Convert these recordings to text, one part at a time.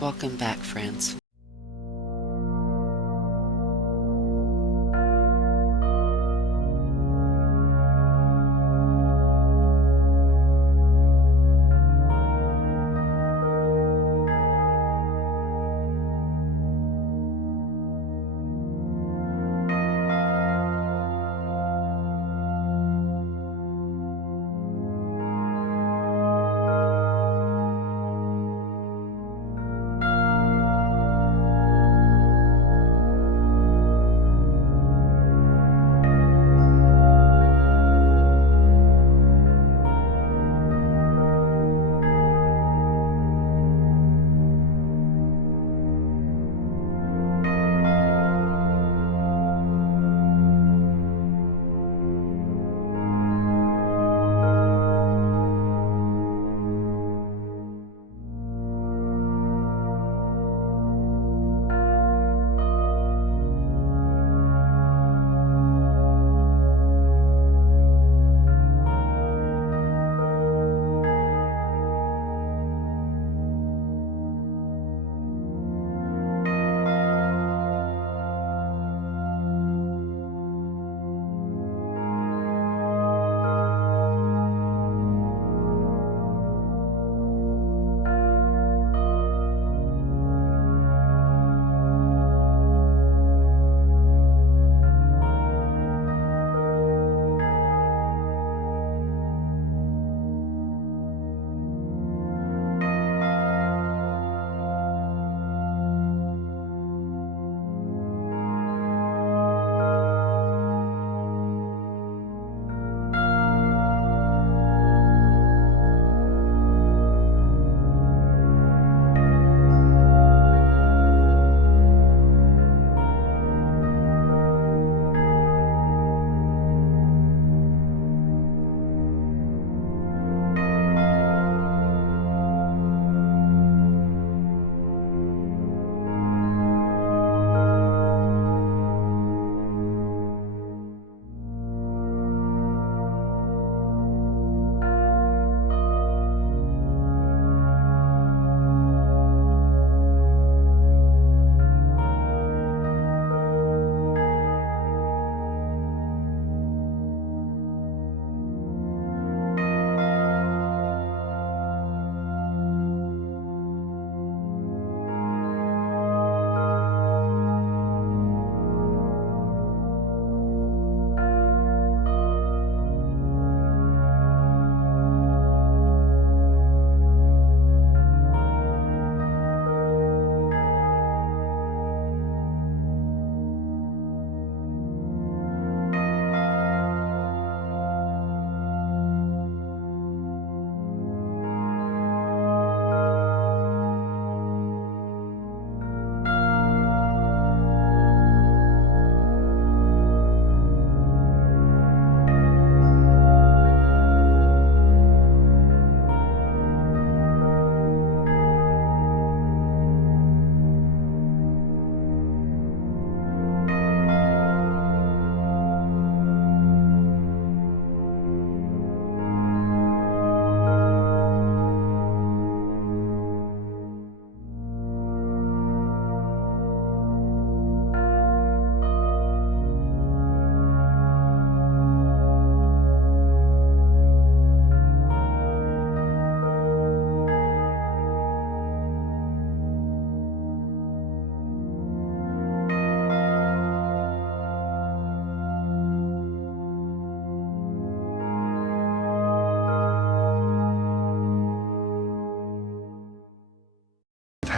Welcome back, friends.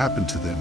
Happened to them.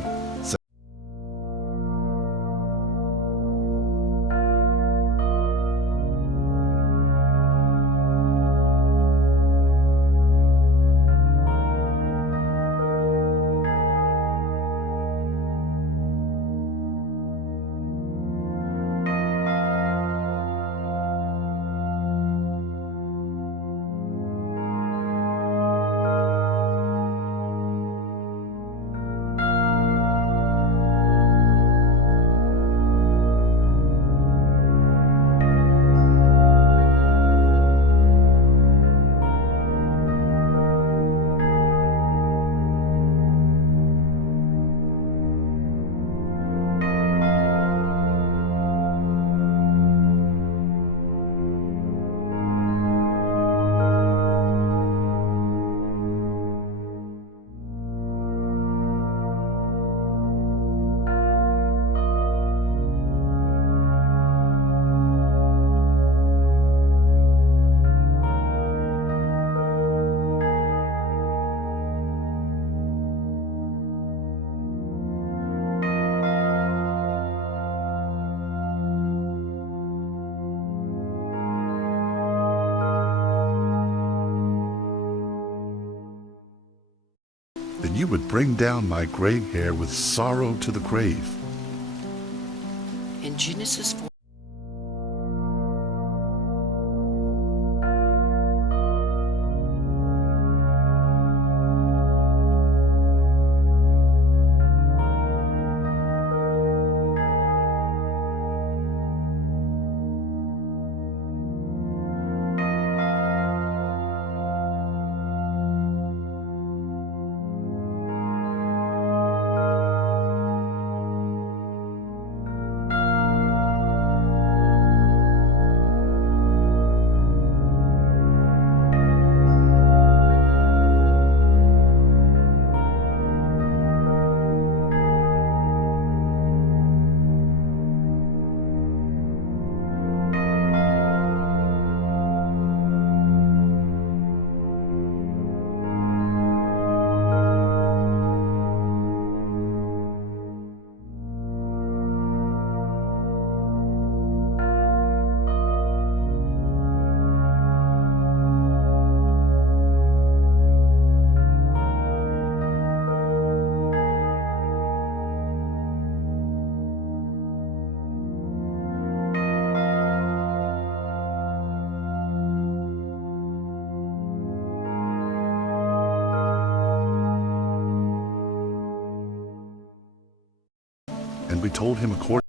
would bring down my gray hair with sorrow to the grave. In Genesis 4, And we told him according.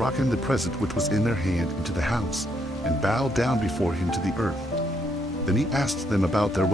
Brought him the present which was in their hand into the house, and bowed down before him to the earth. Then he asked them about their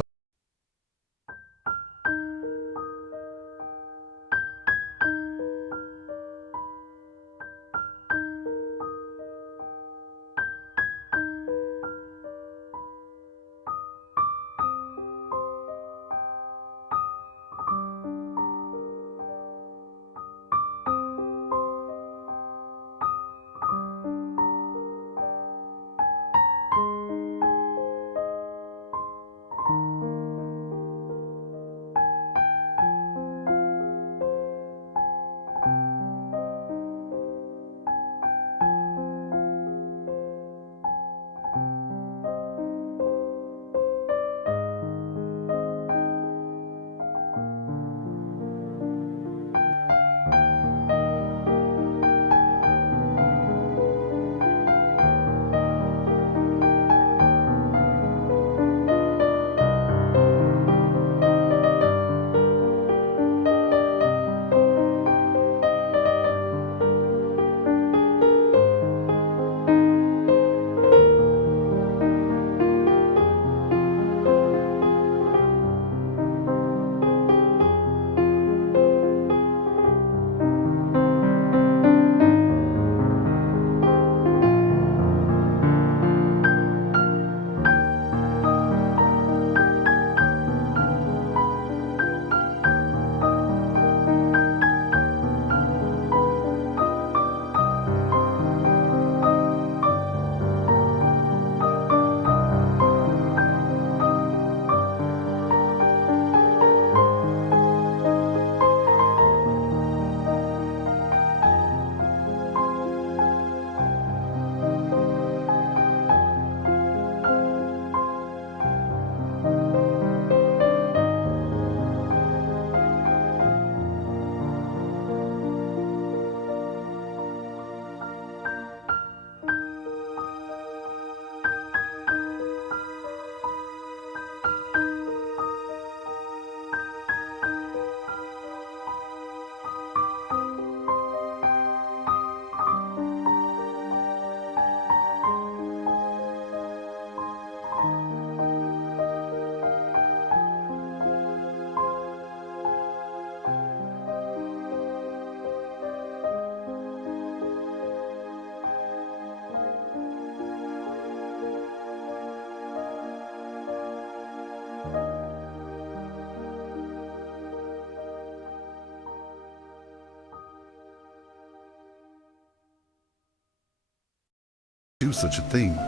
do such a thing.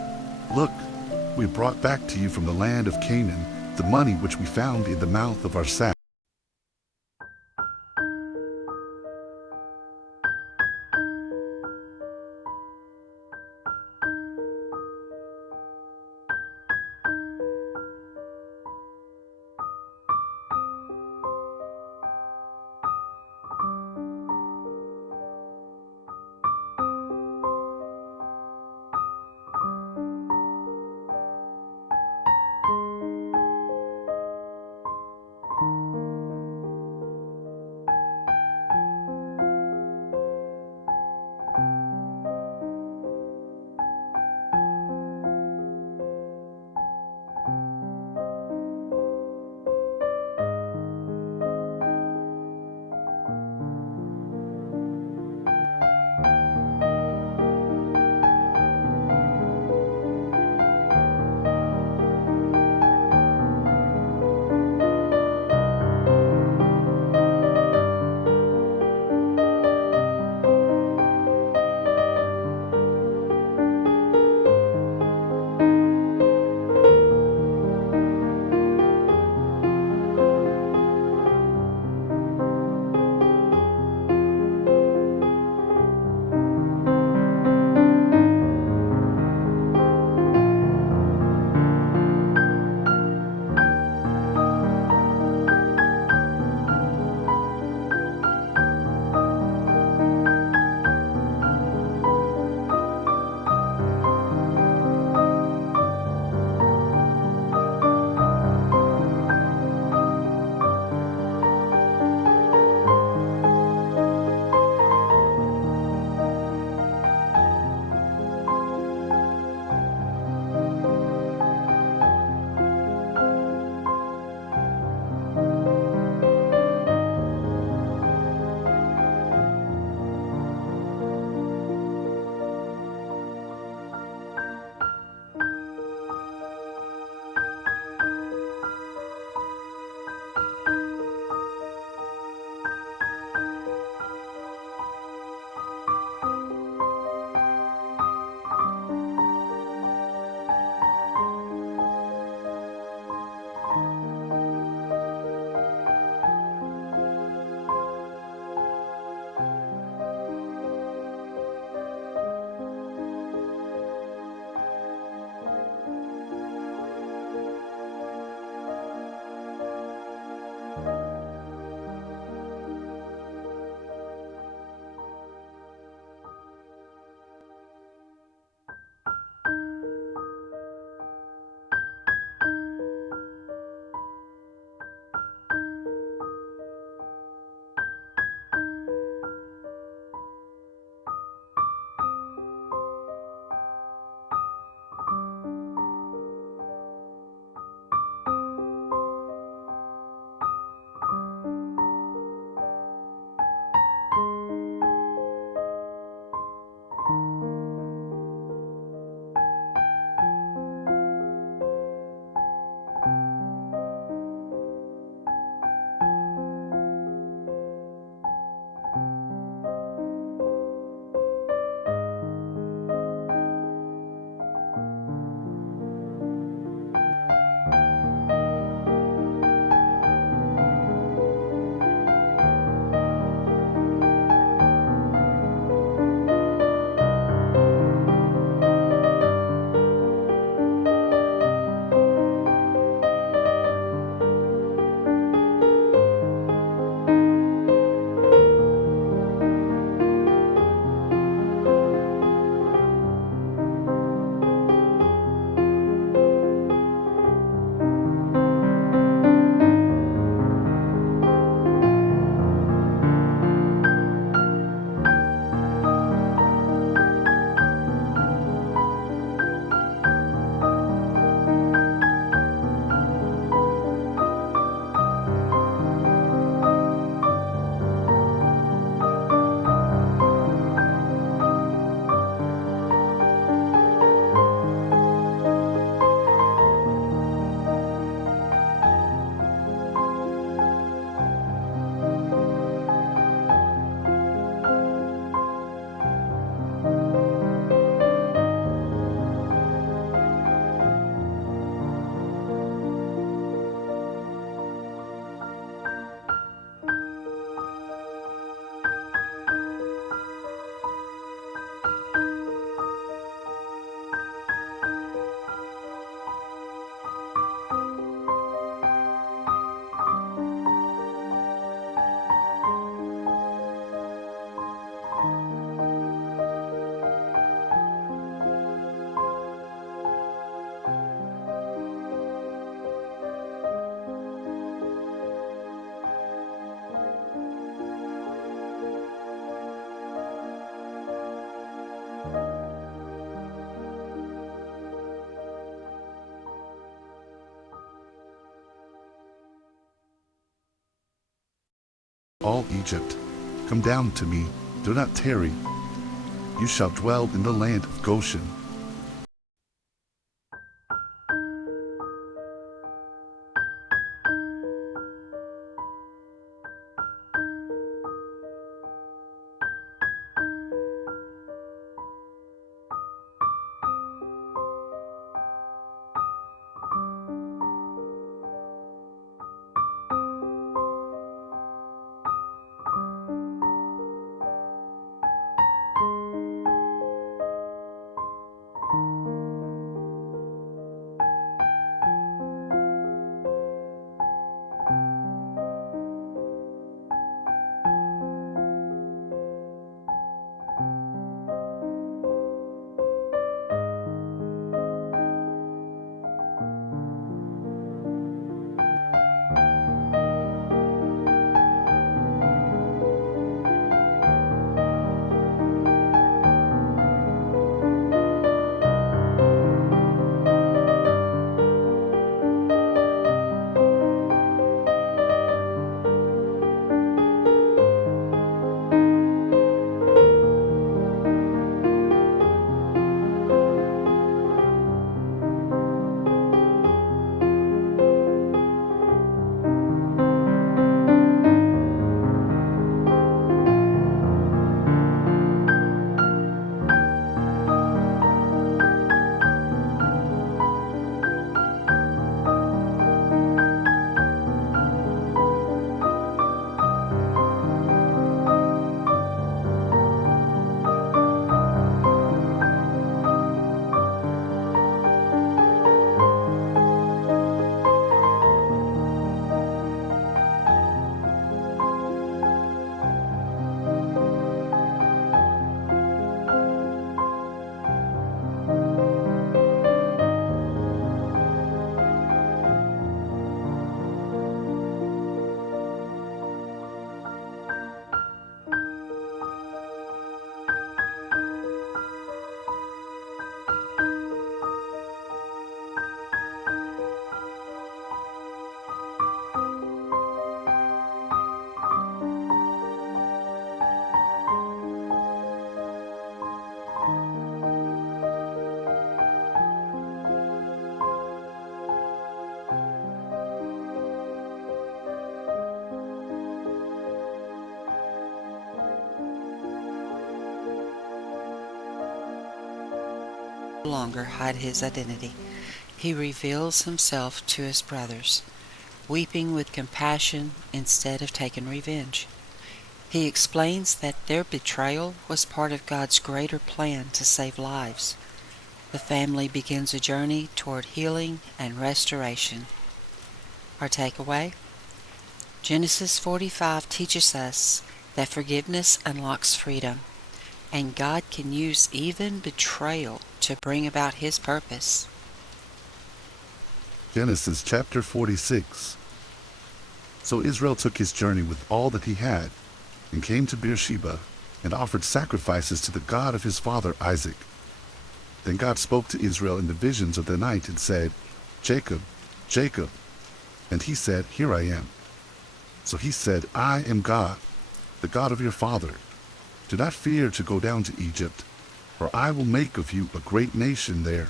Look, we brought back to you from the land of Canaan the money which we found in the mouth of our sack. all Egypt, come down to me, do not tarry. You shall dwell in the land of Goshen. No longer hide his identity. He reveals himself to his brothers, weeping with compassion instead of taking revenge. He explains that their betrayal was part of God's greater plan to save lives. The family begins a journey toward healing and restoration. Our takeaway: Genesis 45 teaches us that forgiveness unlocks freedom, and God can use even betrayal to bring about His purpose. Genesis chapter 46. So Israel took his journey with all that he had, and came to Beersheba, and offered sacrifices to the God of his father Isaac. Then God spoke to Israel in the visions of the night and said, Jacob, Jacob. And he said, Here I am. So he said, I am God, the God of your father. Do not fear to go down to Egypt, for I will make of you a great nation there.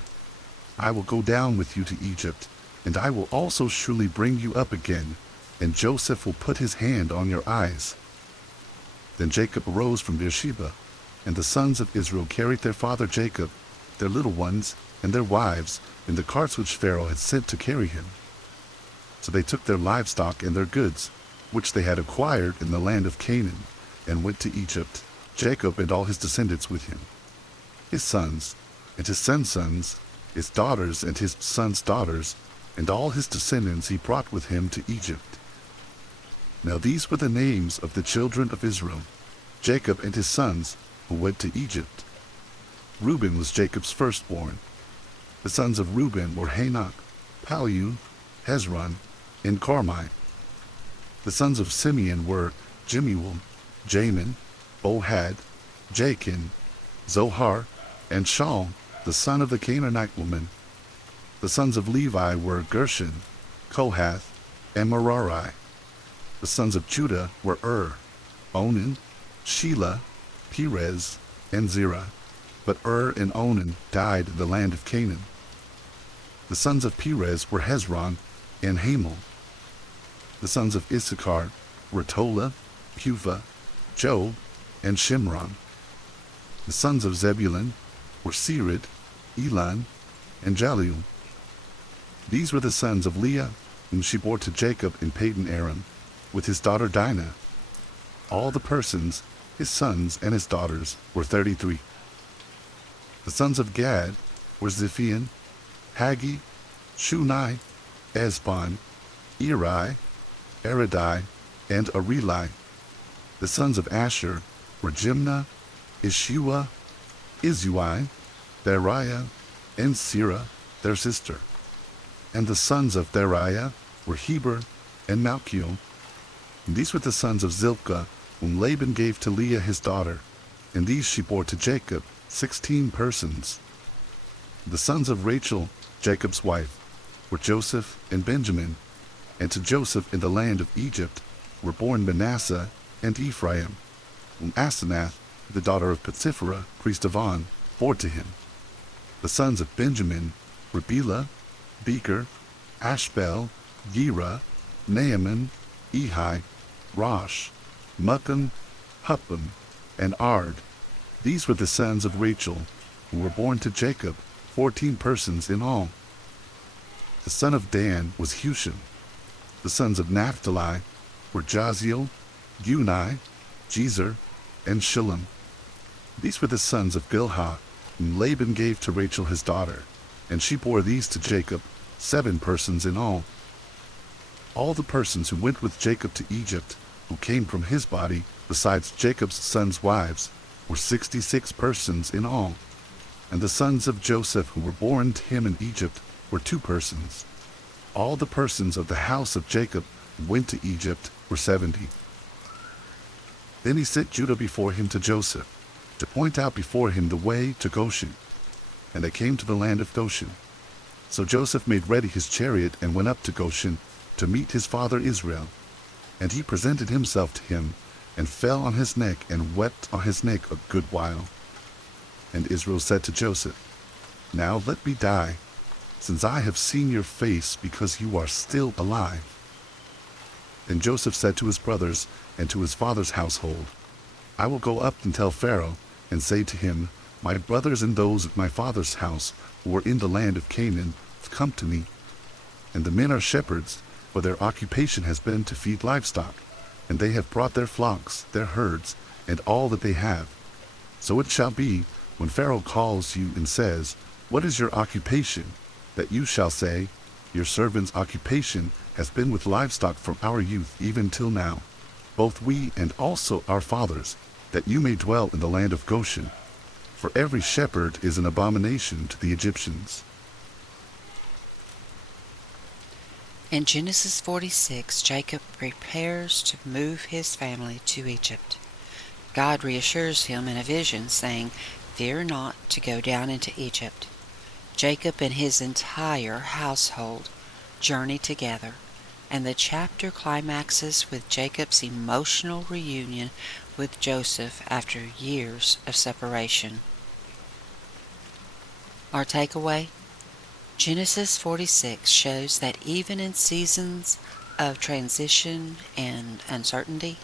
I will go down with you to Egypt, and I will also surely bring you up again, and Joseph will put his hand on your eyes. Then Jacob arose from Beersheba, and the sons of Israel carried their father Jacob, their little ones, and their wives, in the carts which Pharaoh had sent to carry him. So they took their livestock and their goods, which they had acquired in the land of Canaan, and went to Egypt, Jacob and all his descendants with him. His sons, and his sons' sons, his daughters and his sons' daughters, and all his descendants he brought with him to Egypt. Now these were the names of the children of Israel, Jacob and his sons, who went to Egypt. Reuben was Jacob's firstborn. The sons of Reuben were Hanok, Palu, Hezron, and Carmi. The sons of Simeon were Jemuel, Jamin, Ohad, Jachin, Zohar, and Shaul, the son of the Canaanite woman. The sons of Levi were Gershon, Kohath, and Merari. The sons of Judah were Onan, Shelah, Perez, and Zerah. But and Onan died in the land of Canaan. The sons of Perez were Hezron and Hamel. The sons of Issachar were Tola, Puvah, Job, and Shimron. The sons of Zebulun were Sered, Elon, and Jaleel. These were the sons of Leah, whom she bore to Jacob in Padan Aram, with his daughter Dinah. All the persons, his sons and his daughters, were 33. The sons of Gad were Ziphion, Haggi, Shunai, Esbon, Eri, Eridai, and Areli. The sons of Asher were Jimnah, Ishua, Izui, Theriah, and Serah, their sister. And the sons of Theriah were Heber and Malchiel. And these were the sons of Zilpah, whom Laban gave to Leah his daughter, and these she bore to Jacob, 16 persons. The sons of Rachel, Jacob's wife, were Joseph and Benjamin, and to Joseph in the land of Egypt were born Manasseh and Ephraim, whom Asenath, the daughter of Potiphera, priest of On, bore to him. The sons of Benjamin were Bela, Becher, Ashbel, Gera, Naaman, Ehi, Rosh, Muchan, Huppim, and Ard. These were the sons of Rachel, who were born to Jacob, 14 persons in all. The son of Dan was Hushim. The sons of Naphtali were Jaziel, Guni, Jezer, and Shillem. These were the sons of Bilhah, whom Laban gave to Rachel his daughter, and she bore these to Jacob, 7 persons in all. All the persons who went with Jacob to Egypt, who came from his body, besides Jacob's sons' wives, were 66 persons in all. And the sons of Joseph who were born to him in Egypt were 2 persons. All the persons of the house of Jacob who went to Egypt were 70. Then he sent Judah before him to Joseph, to point out before him the way to Goshen. And they came to the land of Goshen. So Joseph made ready his chariot and went up to Goshen to meet his father Israel. And he presented himself to him, and fell on his neck, and wept on his neck a good while. And Israel said to Joseph, Now let me die, since I have seen your face, because you are still alive. Then Joseph said to his brothers and to his father's household, I will go up and tell Pharaoh, and say to him, My brothers and those of my father's house who are in the land of Canaan have come to me. And the men are shepherds, for their occupation has been to feed livestock, and they have brought their flocks, their herds, and all that they have. So it shall be, when Pharaoh calls you and says, What is your occupation? That you shall say, Your servant's occupation has been with livestock from our youth even till now, both we and also our fathers, that you may dwell in the land of Goshen. For every shepherd is an abomination to the Egyptians. In Genesis 46, Jacob prepares to move his family to Egypt. God reassures him in a vision, saying, Fear not to go down into Egypt. Jacob and his entire household journey together, and the chapter climaxes with Jacob's emotional reunion with Joseph after years of separation. Our takeaway? Genesis 46 shows that even in seasons of transition and uncertainty,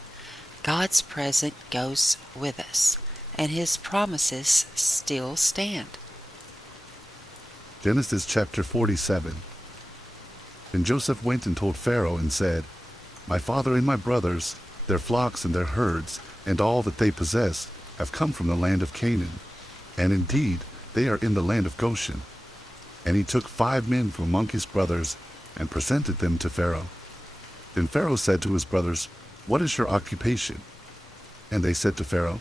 God's presence goes with us, and His promises still stand. Genesis chapter 47. Then Joseph went and told Pharaoh and said, My father and my brothers, their flocks and their herds, and all that they possess, have come from the land of Canaan, and indeed they are in the land of Goshen. And he took 5 men from among his brothers, and presented them to Pharaoh. Then Pharaoh said to his brothers, What is your occupation? And they said to Pharaoh,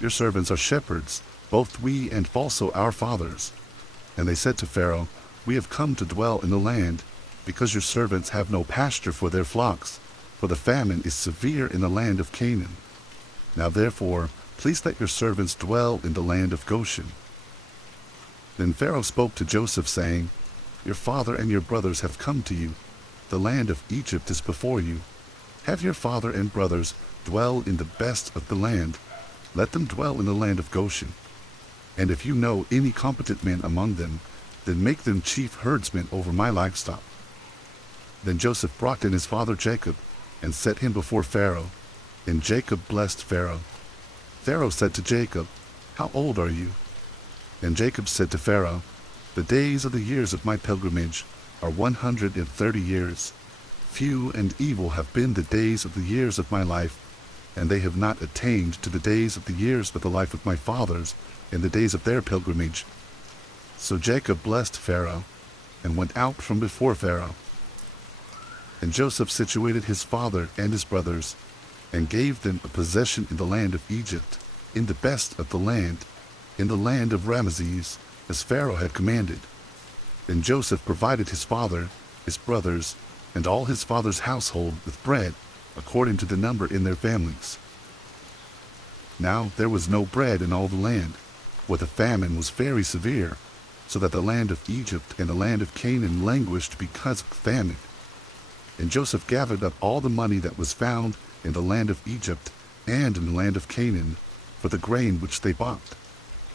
Your servants are shepherds, both we and also our fathers. And they said to Pharaoh, We have come to dwell in the land, because your servants have no pasture for their flocks, for the famine is severe in the land of Canaan. Now therefore, please let your servants dwell in the land of Goshen. Then Pharaoh spoke to Joseph, saying, Your father and your brothers have come to you. The land of Egypt is before you. Have your father and brothers dwell in the best of the land. Let them dwell in the land of Goshen. And if you know any competent men among them, then make them chief herdsmen over my livestock." Then Joseph brought in his father Jacob, and set him before Pharaoh. And Jacob blessed Pharaoh. Pharaoh said to Jacob, "How old are you?" And Jacob said to Pharaoh, "The days of the years of my pilgrimage are 130 years. Few and evil have been the days of the years of my life, and they have not attained to the days of the years of the life of my fathers in the days of their pilgrimage." So Jacob blessed Pharaoh, and went out from before Pharaoh. And Joseph situated his father and his brothers, and gave them a possession in the land of Egypt, in the best of the land, in the land of Ramesses, as Pharaoh had commanded. Then Joseph provided his father, his brothers, and all his father's household with bread, according to the number in their families. Now there was no bread in all the land, for the famine was very severe, so that the land of Egypt and the land of Canaan languished because of famine. And Joseph gathered up all the money that was found in the land of Egypt and in the land of Canaan for the grain which they bought.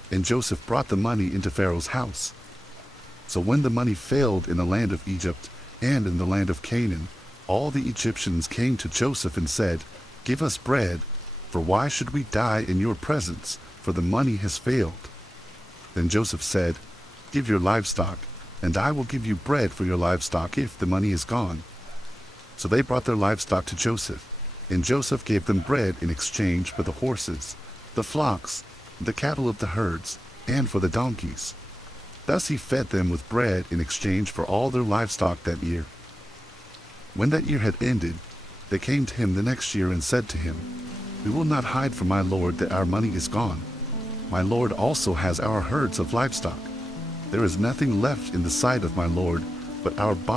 And Joseph brought the money into Pharaoh's house. So when the money failed in the land of Egypt and in the land of Canaan, all the Egyptians came to Joseph and said, "Give us bread, for why should we die in your presence, for the money has failed?" Then Joseph said, "Give your livestock, and I will give you bread for your livestock if the money is gone." So they brought their livestock to Joseph, and Joseph gave them bread in exchange for the horses, the flocks, the cattle of the herds, and for the donkeys. Thus he fed them with bread in exchange for all their livestock that year. When that year had ended, they came to him the next year and said to him, "We will not hide from my lord that our money is gone. My lord also has our herds of livestock. There is nothing left in the sight of my lord but our body."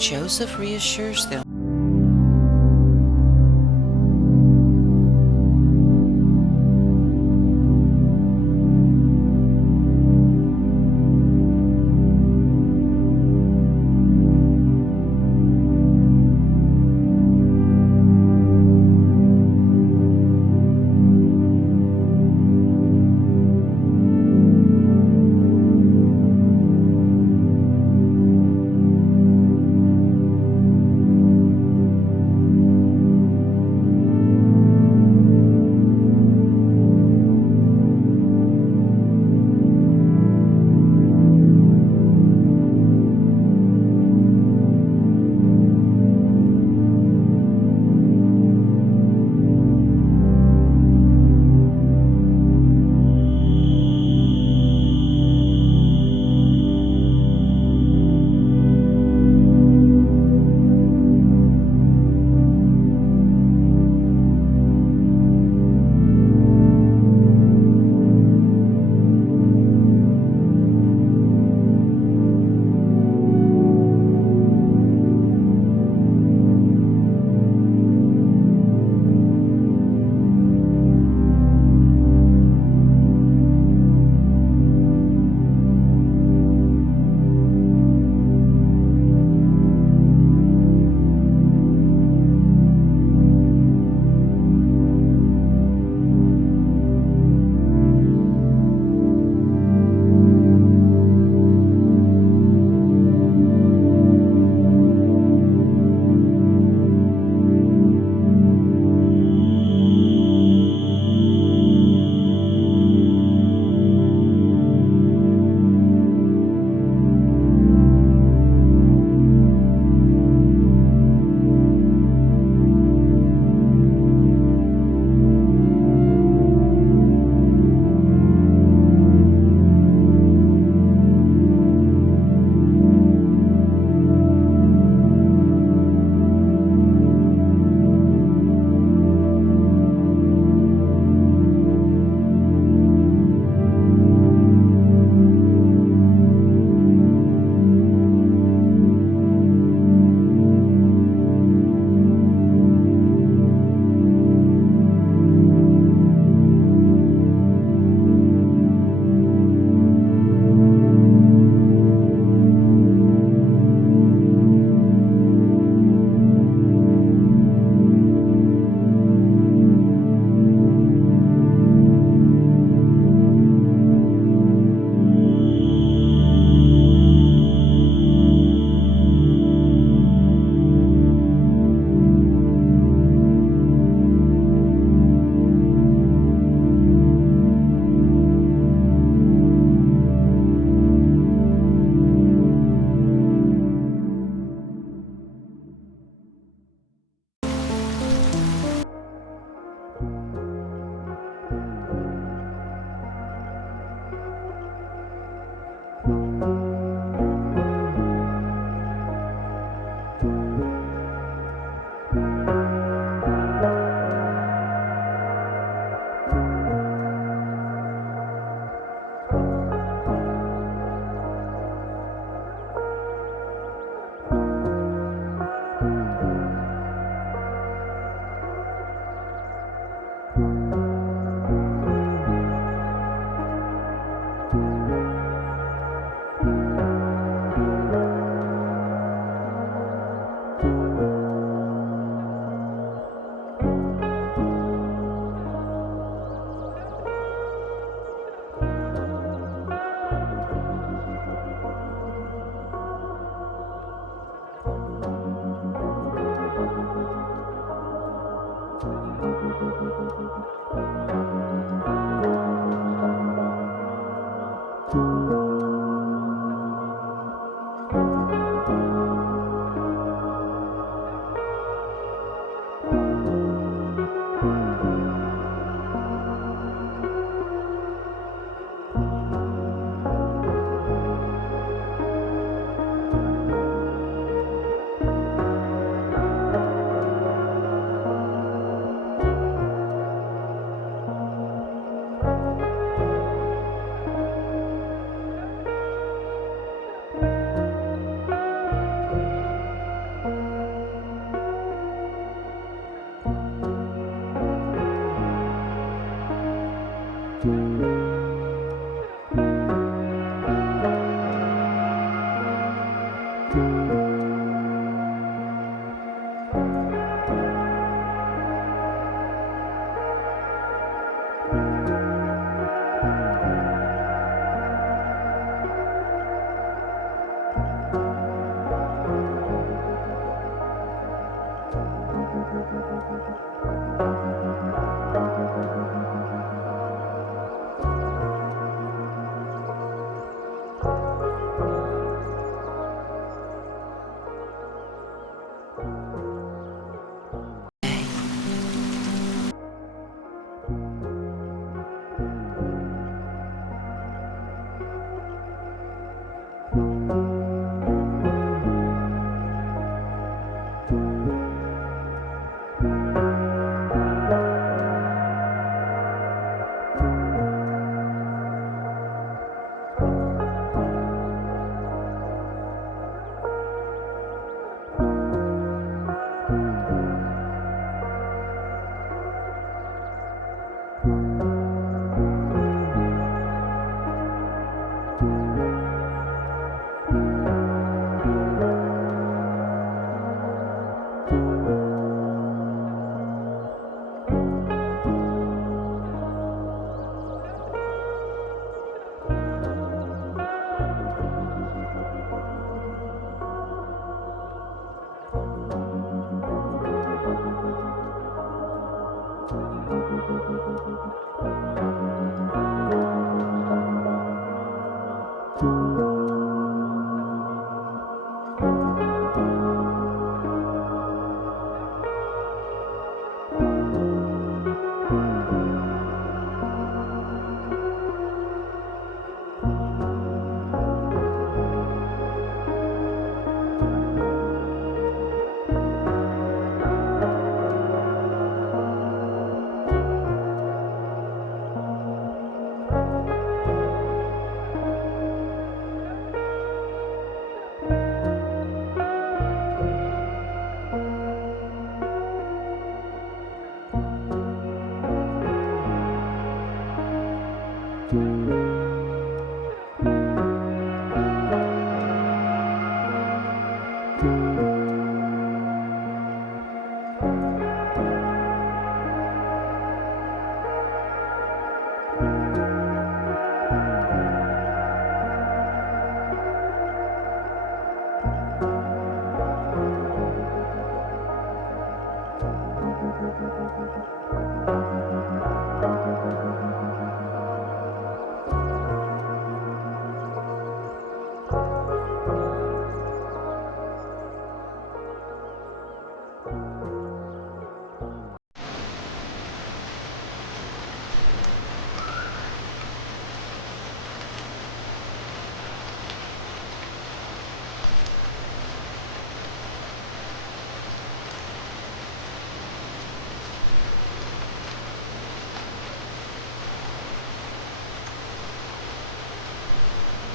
Joseph reassures them.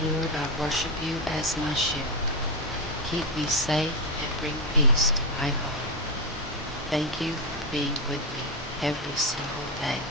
Lord, I worship you as my shield. Keep me safe and bring peace to my home. Thank you for being with me every single day.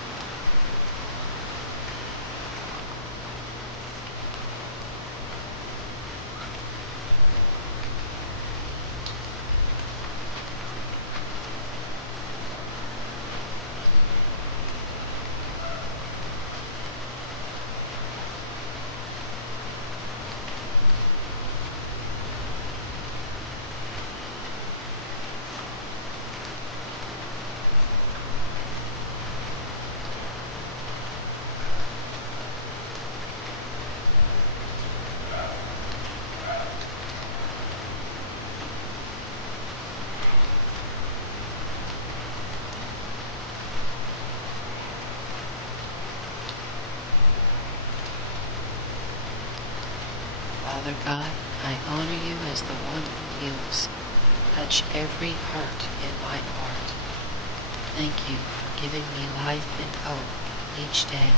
Father God, I honor you as the one who heals. Touch every hurt in my heart. Thank you for giving me life and hope each day.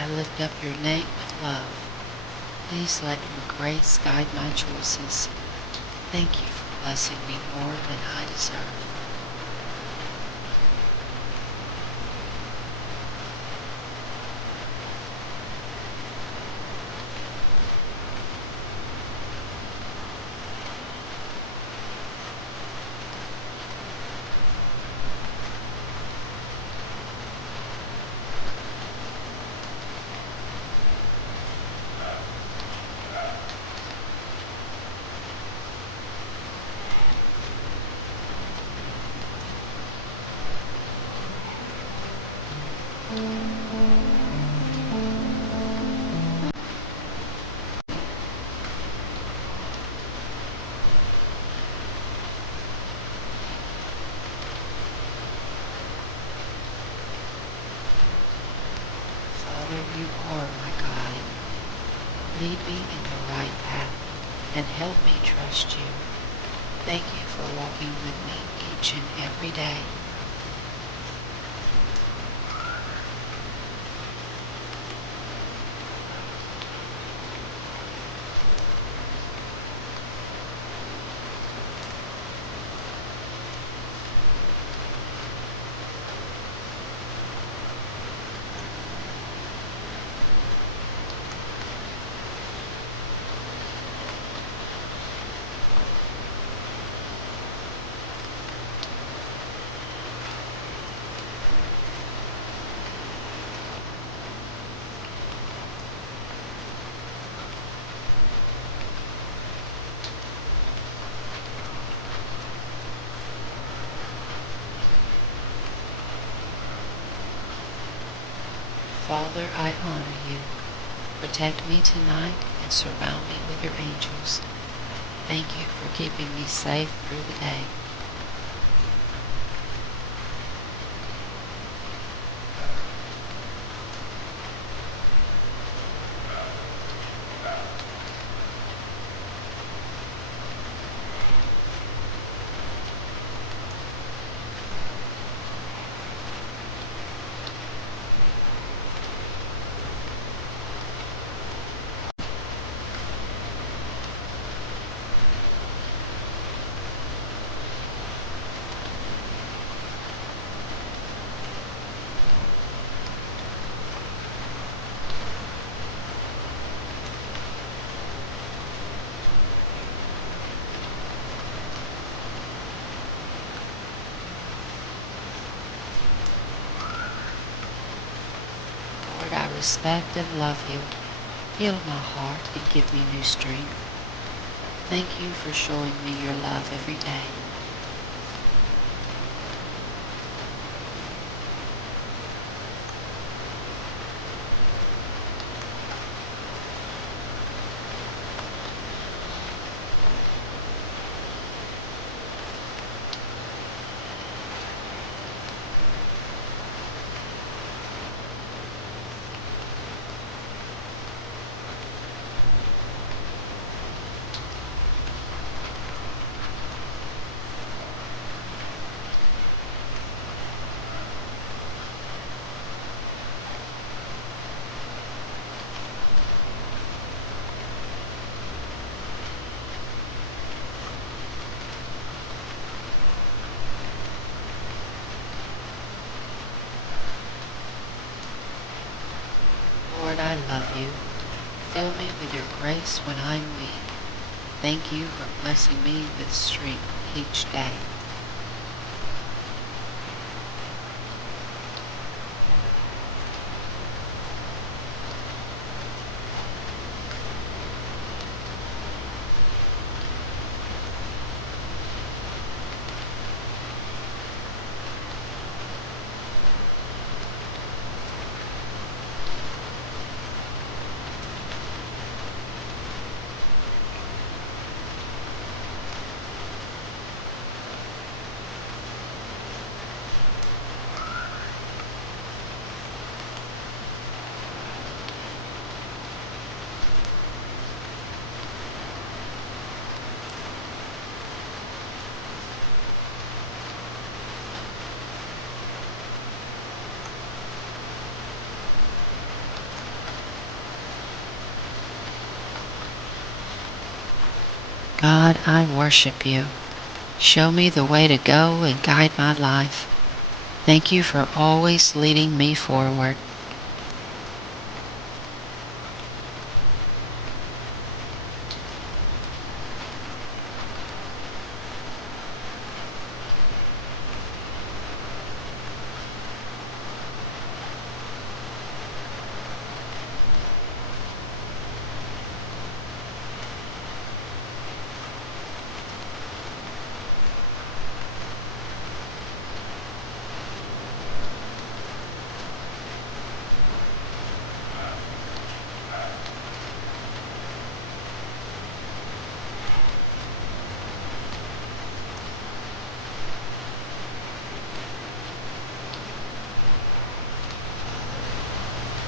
I lift up your name with love. Please let your grace guide my choices. Thank you for blessing me more than I deserve. Father, you are my guide. Lead me in the right path and help me trust you. Thank you for walking with me each and every day. Father, I honor you. Protect me tonight and surround me with your angels. Thank you for keeping me safe through the day. Lord, I respect and love you. Heal my heart and give me new strength. Thank you for showing me your love every day. Lord, I love you. Fill me with your grace when I'm weak. Thank you for blessing me with strength each day. God, I worship you. Show me the way to go and guide my life. Thank you for always leading me forward.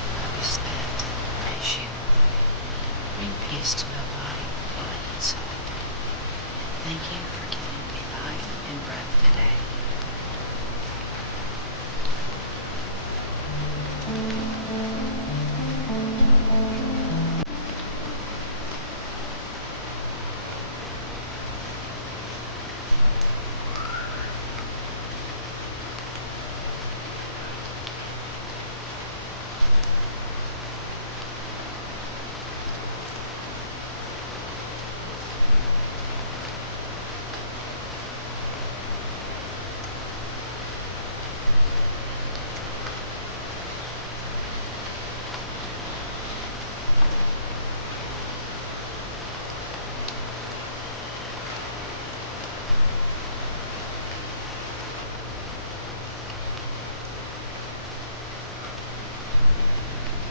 I respect and praise you. Bring peace to my body, mind, and soul. Thank you for giving me life and breath today.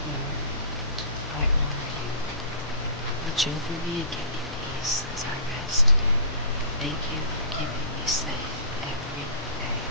Lord, I honor you. Watch over me and give me peace as I rest. Thank you for keeping me safe every day.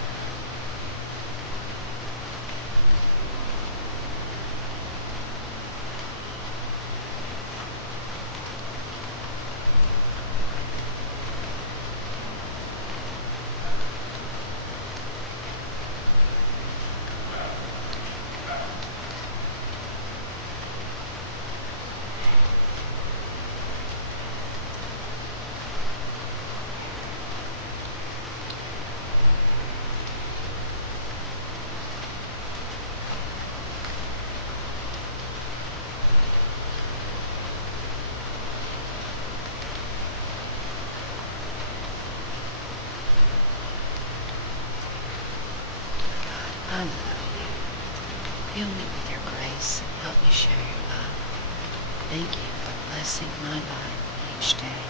I love you. Fill me with your grace and help me share your love. Thank you for blessing my life each day.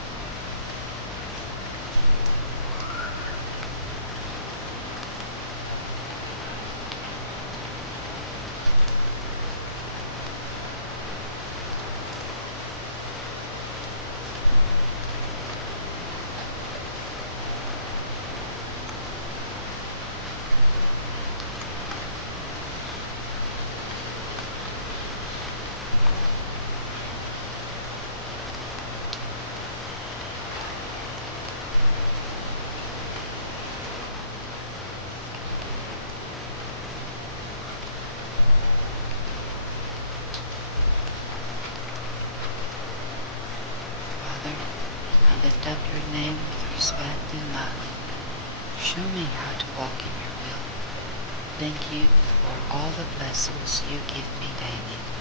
Father, I lift up your name with respect and love. Show me how to walk in your will. Thank you for all the blessings you give me daily.